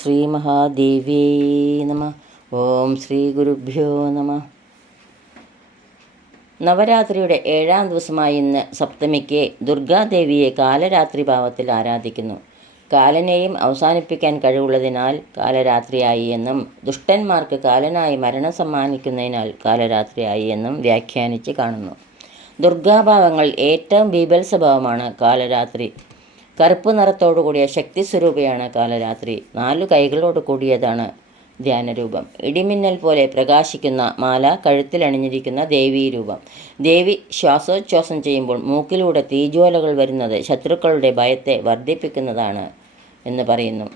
ശ്രീ മഹാദേവ്യേ നമ ഓം ശ്രീ ഗുരുഭ്യോ നമ നവരാത്രിയുടെ ഏഴാം ദിവസമായ ഇന്ന് സപ്തമിക്ക് ദുർഗാദേവിയെ കാലരാത്രി ഭാവത്തിൽ ആരാധിക്കുന്നു. കാലനെയും അവസാനിപ്പിക്കാൻ കഴിവുള്ളതിനാൽ കാലരാത്രിയായി എന്നും ദുഷ്ടന്മാർക്ക് കാലനായി മരണം സമ്മാനിക്കുന്നതിനാൽ കാലരാത്രിയായി എന്നും വ്യാഖ്യാനിച്ച് കാണുന്നു. ദുർഗാഭാവങ്ങൾ ഏറ്റവും ബീഭത്സഭാവമാണ് കാലരാത്രി. കറുപ്പ് നിറത്തോടു കൂടിയ ശക്തി സ്വരൂപയാണ് കാലരാത്രി. നാലു കൈകളോട് കൂടിയതാണ് ധ്യാനരൂപം. ഇടിമിന്നൽ പോലെ പ്രകാശിക്കുന്ന മാല കഴുത്തിലണിഞ്ഞിരിക്കുന്ന ദേവീ രൂപം. ദേവി ശ്വാസോച്ഛ്വാസം ചെയ്യുമ്പോൾ മൂക്കിലൂടെ തീജ്വാലകൾ വരുന്നത് ശത്രുക്കളുടെ ഭയത്തെ വർദ്ധിപ്പിക്കുന്നതാണ് എന്ന് പറയുന്നു.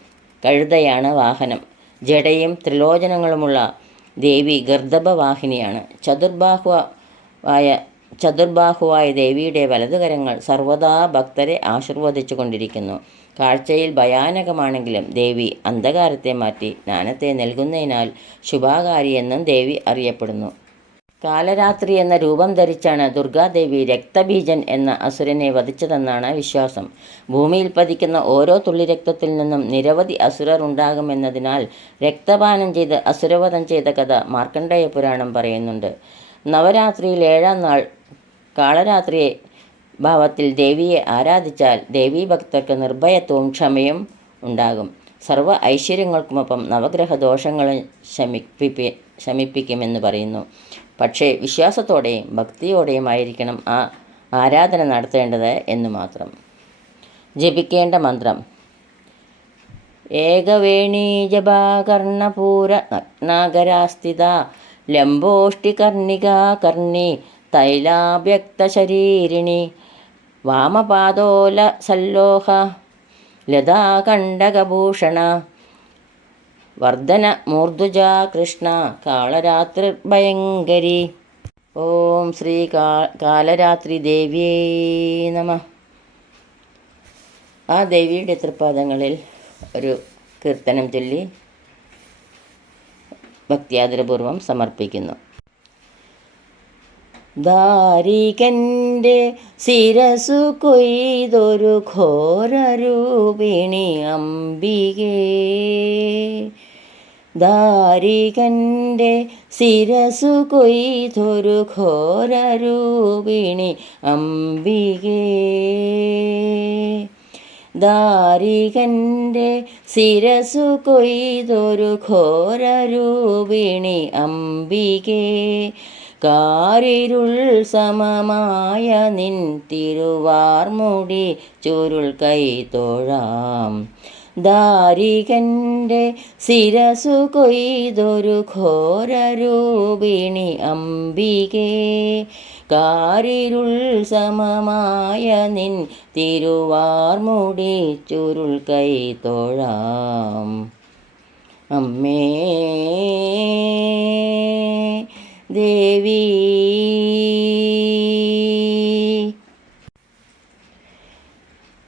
കഴുതയാണ് വാഹനം. ജടയും ത്രിലോചനങ്ങളുമുള്ള ദേവി ഗർദഭവാഹിനിയാണ്. ചതുർബാഹുവായ ചതുർബാഹുവായ ദേവിയുടെ വലതുകരങ്ങൾ സർവദാ ഭക്തരെ ആശീർവദിച്ചു കൊണ്ടിരിക്കുന്നു. കാഴ്ചയിൽ ഭയാനകമാണെങ്കിലും ദേവി അന്ധകാരത്തെ മാറ്റി ജ്ഞാനത്തെ നൽകുന്നതിനാൽ ശുഭാകാരി എന്നും ദേവി അറിയപ്പെടുന്നു. കാലരാത്രി എന്ന രൂപം ധരിച്ചാണ് ദുർഗാദേവി രക്തബീജൻ എന്ന അസുരനെ വധിച്ചതെന്നാണ് വിശ്വാസം. ഭൂമിയിൽ പതിക്കുന്ന ഓരോ തുള്ളി രക്തത്തിൽ നിന്നും നിരവധി അസുരർ ഉണ്ടാകുമെന്നതിനാൽ രക്തപാനം ചെയ്ത് അസുരവധം ചെയ്ത കഥ മാർക്കണ്ഡേയ പുരാണം പറയുന്നുണ്ട്. നവരാത്രിയിൽ ഏഴാം നാൾ കാളരാത്രിയെ ഭാവത്തിൽ ദേവിയെ ആരാധിച്ചാൽ ദേവീ ഭക്തർക്ക് നിർഭയത്വവും ക്ഷമയും ഉണ്ടാകും. സർവ ഐശ്വര്യങ്ങൾക്കുമൊപ്പം നവഗ്രഹ ദോഷങ്ങളെ ശമിപ്പിപ്പി ശമിപ്പിക്കുമെന്ന് പറയുന്നു. പക്ഷേ വിശ്വാസത്തോടെയും ഭക്തിയോടെയും ആയിരിക്കണം ആ ആരാധന നടത്തേണ്ടത് എന്ന് മാത്രം. ജപിക്കേണ്ട മന്ത്രം. ഏകവേണീ ജപാകർണപൂര നഗ്നാഗരാസ്ഥിത ലംബോഷ്ടികർണികാ കർണി തൈലാഭ്യക്തശരീരിണി വാമപാദോല സല്ലോഹ ലതാകണ്ഡകഭൂഷണ വർദ്ധന മൂർധുജ കൃഷ്ണ. കാളരാത്രി ഭയങ്കരി. ഓം ശ്രീ കാലരാത്രി ദേവിയേ നമ. ആ ദേവിയുടെ തൃപ്പാദങ്ങളിൽ ഒരു കീർത്തനം ചൊല്ലി ഭക്തിയാദരപൂർവം സമർപ്പിക്കുന്നു. ദാരികന്റെ ശിരസു കൊയ്തൊരു ഘോരൂപിണി അംബികേ ദാരികന്റെ ശിരസു കൊയ്തൊരു ഘോരൂപിണി അംബികേ ദാരികന്റെ ശിരസു കൊയ്തൊരു ഘോരൂപിണി അംബികേ കാരിരുൾ സമമായ നിൻ തിരുവാർമുടി ചുരുൾ കൈ തോഴാം. ദാരികന്റെ ശിരസു കൊയ്തൊരു ഘോരരൂപിണി അംബികേ. കാരിരുൾ സമമായ നിൻ തിരുവാർമുടി ചുരുൾ കൈ തോഴാം. അമ്മേ ദേവി.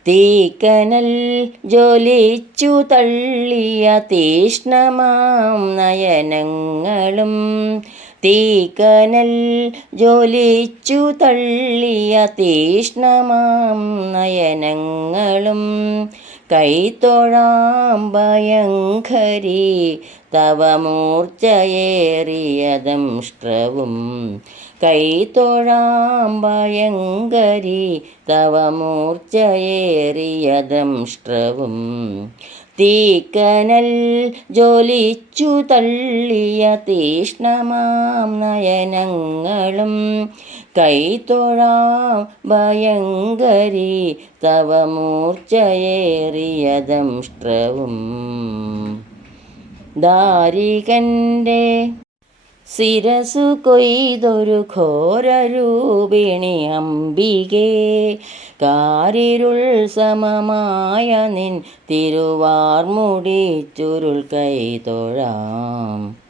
തീക്കനൽ ജ്വലിച്ചു തള്ളിയ തീഷ്ണമാം നയനങ്ങളും. തീക്കനൽ ജ്വലിച്ചു തള്ളിയ തീഷ്ണമാം നയനങ്ങളും. കൈത്തൊഴാം ഭയങ്കരി തവ മൂർച്ചയേറിയദംഷ്ട്രവും കൈത്തൊഴാം ഭയങ്കരി തവ മൂർച്ചയേറിയദംഷ്ട്രവും തീക്കനൽ ജോലിച്ചു തള്ളിയ തീഷ്ണമാം നയനങ്ങളും കൈത്തൊഴാം ഭയങ്കരി തവ മൂർച്ചയേറിയദംഷ്ട്രവും ദാരികന്റെ ശിരസു കൊയ്തൊരു ഘോരരൂപിണി അംബികേ. കാരിരുൾ സമമായ നിൻ തിരുവാർമുടി ചുരുൾ കൈ തൊഴാം.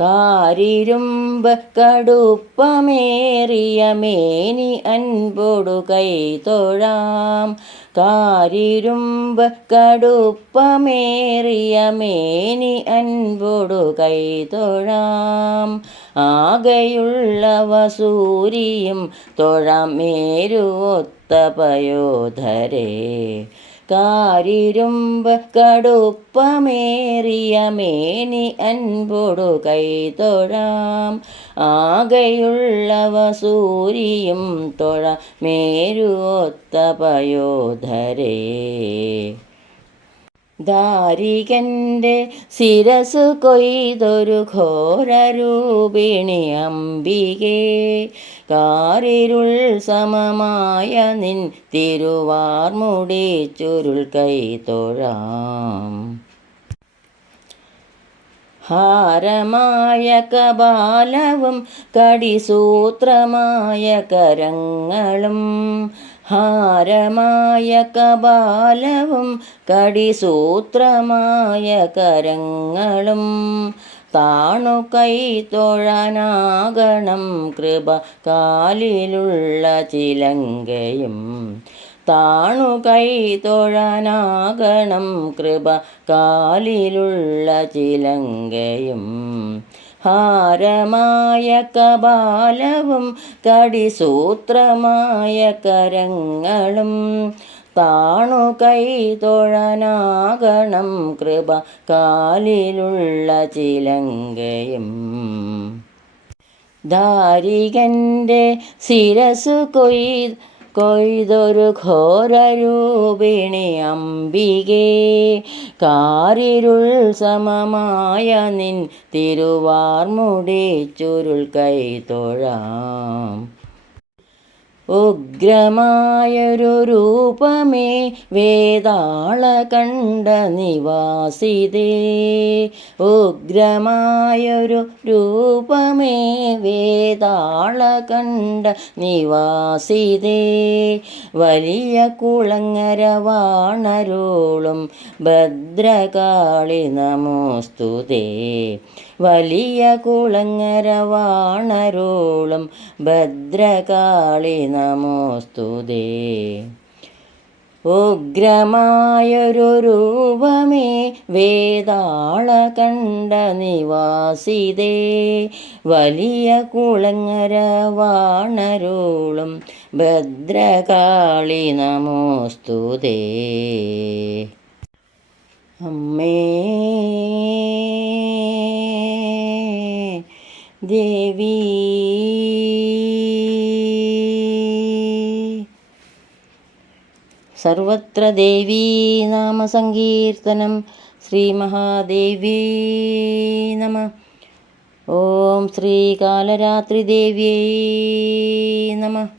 കാരിരുമ്പ് കടുപ്പമേറിയ മേനി അൻപൊടു കൈ തൊഴാം. കാരിരുമ്പ് കടുപ്പമേറിയ മേനി അൻപൊടു കൈ തൊഴാം. ആകെയുള്ളവ സൂരിയും തൊഴാം മേരുവൊത്ത പയോധരേ. കാരിരുമ്പ് കടുപ്പമേറിയ മേനി അൻപൊടു കൈതൊഴാം ആകെയുള്ളവ സൂരിയും തൊഴ മേരുവൊത്ത പയോധരേ. ദാരികന്റെ ശിരസു കൊയ്തൊരു ഘോരരൂപിണി അംബികേ. കാരിരുൾ സമമായ നിൻ തിരുവാർമുടി ചുരുൾ കൈ തൊഴാം. ഹാരമായ കപാലവും കടിസൂത്രമായ കരങ്ങളും ഹാരമായ കപാലവും കടിസൂത്രമായ കരങ്ങളും താണു കൈ തൊഴനാകണം കൃപ കാലിലുള്ള ചിലങ്കയും. താണു കൈ തൊഴനാകണം കൃപ കാലിലുള്ള ചിലങ്കയും. ഹാരമായ കപാലവും കടിസൂത്രമായ കരങ്ങളും താണു കൈ തൊഴനാകണം കൃപ കാലിലുള്ള ചിലങ്കയും. ദാരികന്റെ ശിരസു കൊയ് കൊയ്തൊരു ഘോരരൂപിണി അംബികേ കാരിരുൾ സമമായ നിൻ തിരുവാർമുടി ചുരുൾ കൈ തൊഴാം. ഉഗ്രമായൊരു രൂപമേ വേതാള കണ്ട നിവാസിതേ. ഉഗ്രമായൊരു രൂപമേ വേതാള കണ്ട നിവാസിതേ. വലിയ കുളങ്ങര വാണരോളും ഭദ്രകാളി നമോസ്തുതേ. വലിയ കുളങ്ങര വാണരോളും ഭദ്രകാളി നമോസ്തുതേ ഉഗ്രമായൊരു രൂപമേ വേദാള കണ്ട നിവാസിതേ. വലിയ കുളങ്ങര വാണരോളും ഭദ്രകാളി നമോസ്തുതേ അമ്മേ. ദേവി സർവത്ര ദേവീ ശ്രീ ശ്രീമഹാദേവീ നമ. ഓം ശ്രീകാലരാത്രിദേവ്യൈ നമ.